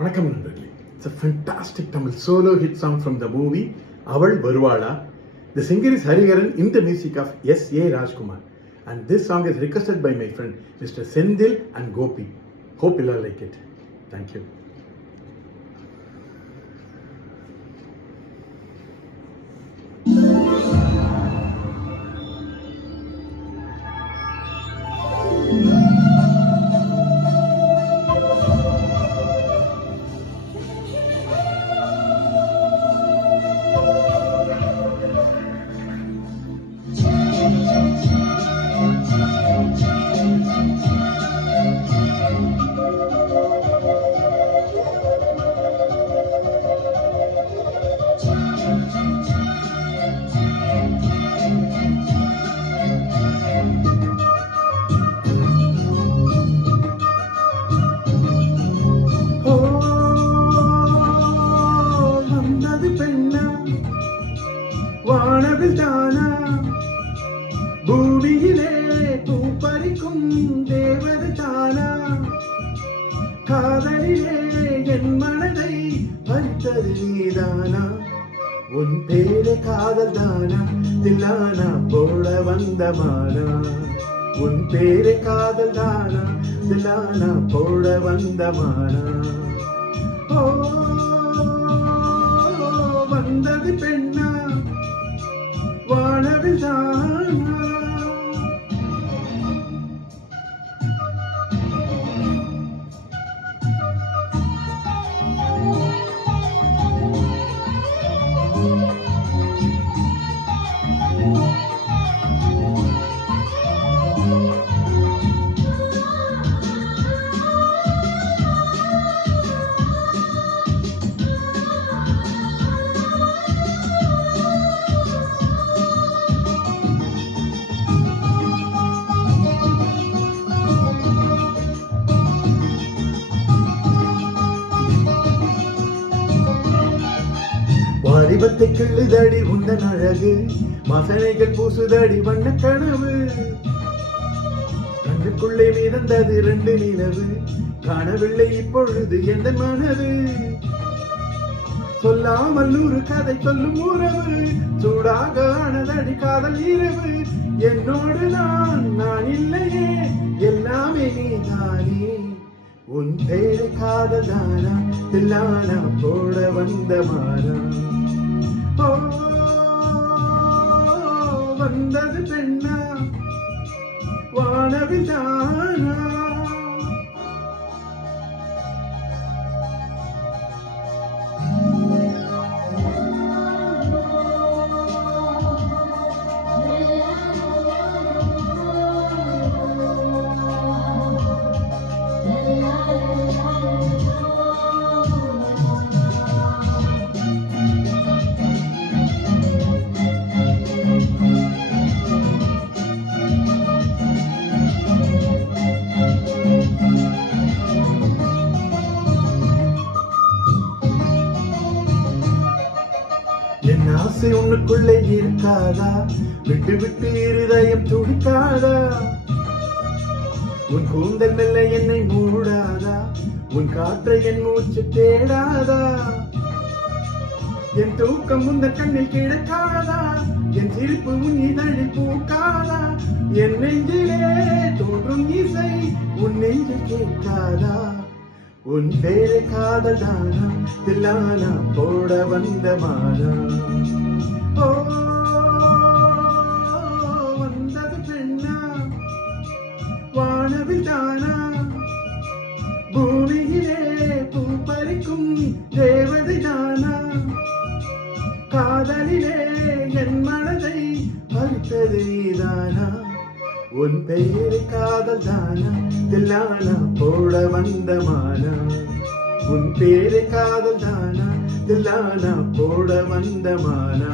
வணக்கம் நண்பர்களே. It's a fantastic Tamil solo hit song from the movie Aval Varuvala. The singer is Hariharan in the music of S.A. Rajkumar. And this song is requested by my friend Mr. Sendil and Gopi. Hope you'll all like it. Thank you. வானவில் தானா பூமியிலே பூப்பறிக்கும் தேவதை தானா காதலிலே என் மனதை பறித்தது நீதானா உன் பேரு காதல் தானா தில்லானா போட வந்த மானா உன் பேரு காதல் தானா தில்லானா போட வந்த மானா ஓ வந்தது பெண்ணா வானவில் தானா வாலிபத்தை கிள்ளுதடி உந்தன் அழகு மசனைகள் பூசுதடி வண்ண கனவு கண்ணுக்குள்ளே மிதந்தது 2 நிலவு காணவில்லை இப்பொழுது எந்த மனது சொல்லாமல் ஒரு கதை சொல்லும் உறவு சூடாக ஆனதடி காதல் இரவு என்னோடு நான் இல்லையே எல்லாமே நீதானே உன் பேரு காதல் தானா தில்லானா போட வந்த மானா வந்தது பெண்ணா வானவில் தானா என் ஆசை உன்னுக்குள்ளே இருக்காதா விட்டு விட்டு இருதயம் துடிக்காதா உன் கூந்தல் மெல்ல என்னை மூடாதா உன் காற்றை என் மூச்சு தேடாதா என் தூக்கம் உந்த கண்ணில் கிடக்காதா என் சிரிப்பு உன் இதழில் பூக்காதா என் நெஞ்சிலே தோன்றும் இசை உன் நெஞ்சில் கேட்காதா உன் பேரு காதல் தானா தில்லானா போட வந்த மானா வந்தது பெண்ணா வானவில் தானா பூமியிலே பூப்பறிக்கும் தேவதை தானா காதலிலே என் மனதை பறித்தது நீதானா உன் பெயரு காதல் தானா தில்லானா போட வந்த மானா உன் பேரு காதல் தானா தில்லானா போட வந்த மானா